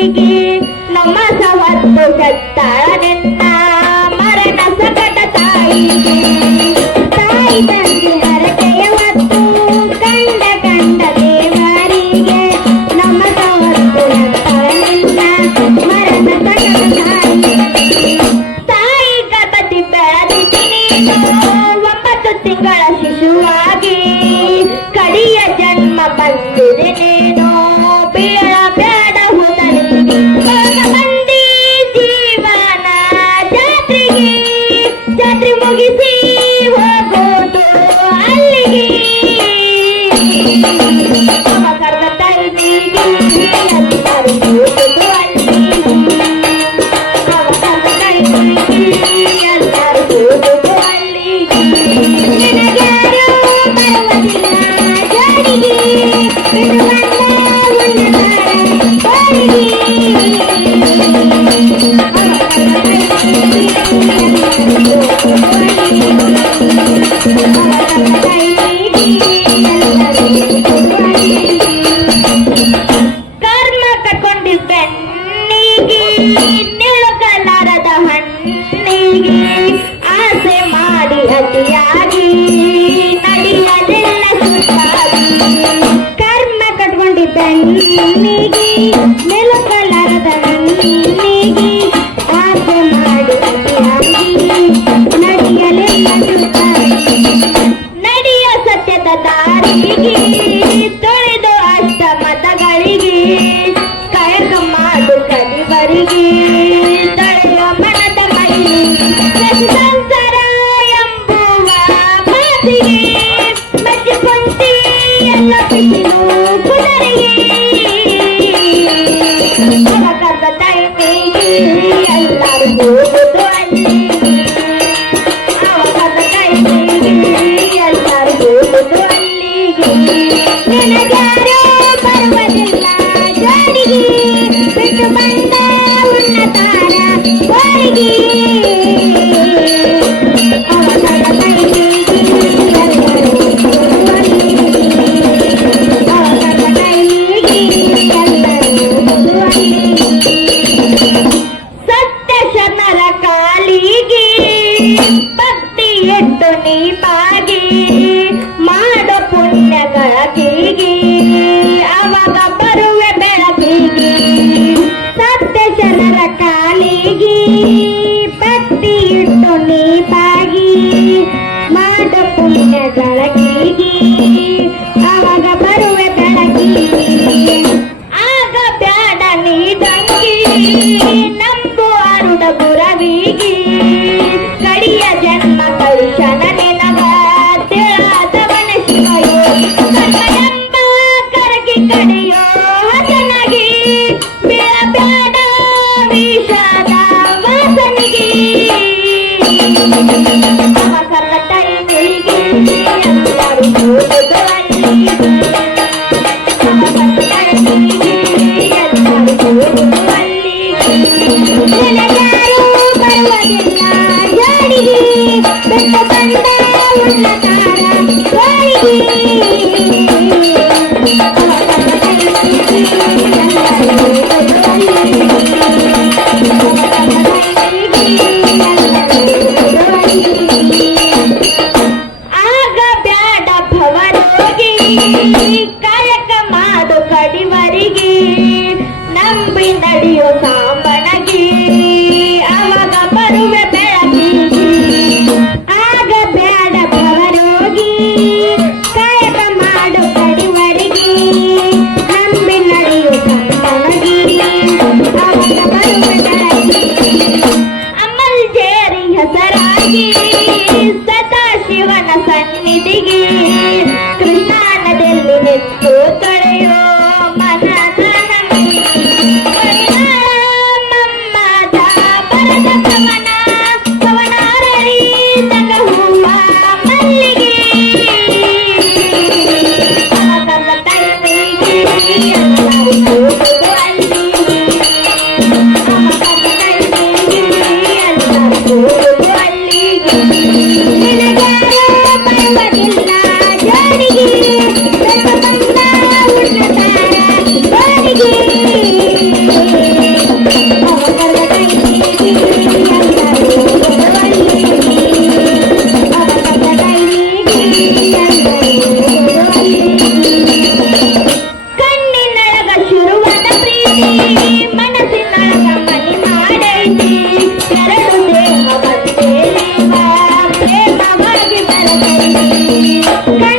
Thank you. ಜಾತ್ರೆ ಮುಗಿಸಿ ಹೋಗೋದು ಅಲ್ಲಿಗೆ. me. Yeah. you. Thank you. Thank